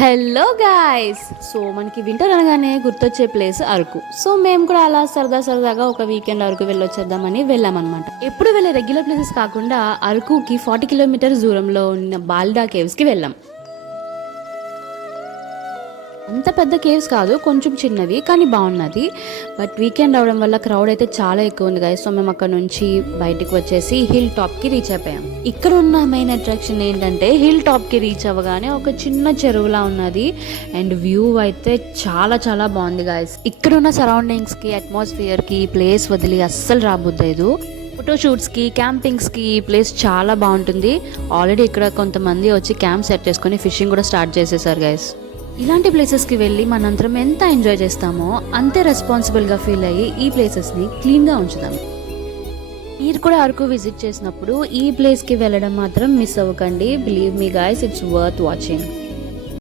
Hello guys. So మనకి winter అనగానే గుర్తొచ్చే ప్లేస్ అరకు. సో మేము కూడా అలా సరదాగా ఒక వీకెండ్ అరకు వెళ్ళొచ్చేద్దామని వెళ్ళామన్నమాట. ఎప్పుడు వెళ్ళే రెగ్యులర్ ప్లేసెస్ కాకుండా అరకుకి 40 కిలోమీటర్స్ దూరంలో ఉన్న బాల్డా కేవ్స్కి వెళ్ళాం. అంత పెద్ద కేవ్స్ కాదు, కొంచెం చిన్నవి, కానీ బాగున్నది. బట్ వీకెండ్ అవడం వల్ల క్రౌడ్ అయితే చాలా ఎక్కువ ఉంది గాయస్. సో మేము అక్కడ నుంచి బయటకు వచ్చేసి హిల్ టాప్కి రీచ్ అయిపోయాం. ఇక్కడ ఉన్న మెయిన్ అట్రాక్షన్ ఏంటంటే హిల్ టాప్కి రీచ్ అవ్వగానే ఒక చిన్న చెరువులా ఉన్నది అండ్ వ్యూ అయితే చాలా చాలా బాగుంది గాయస్. ఇక్కడ ఉన్న సరౌండింగ్స్కి, అట్మాస్ఫియర్కి ప్లేస్ వదిలి అస్సలు రాబోద్దు. ఫోటోషూట్స్కి, క్యాంపింగ్స్కి ఈ ప్లేస్ చాలా బాగుంటుంది. ఆల్రెడీ ఇక్కడ కొంతమంది వచ్చి క్యాంప్ సెట్ చేసుకొని ఫిషింగ్ కూడా స్టార్ట్ చేసేసారు గైస్. ఇలాంటి ప్లేసెస్కి వెళ్ళి మనందరం ఎంత ఎంజాయ్ చేస్తామో అంతే రెస్పాన్సిబుల్గా ఫీల్ అయ్యి ఈ ప్లేసెస్ని క్లీన్గా ఉంచుదాం. మీరు కూడా అరకు విజిట్ చేసినప్పుడు ఈ ప్లేస్కి వెళ్ళడం మాత్రం మిస్ అవ్వకండి. Believe me guys, it's worth watching.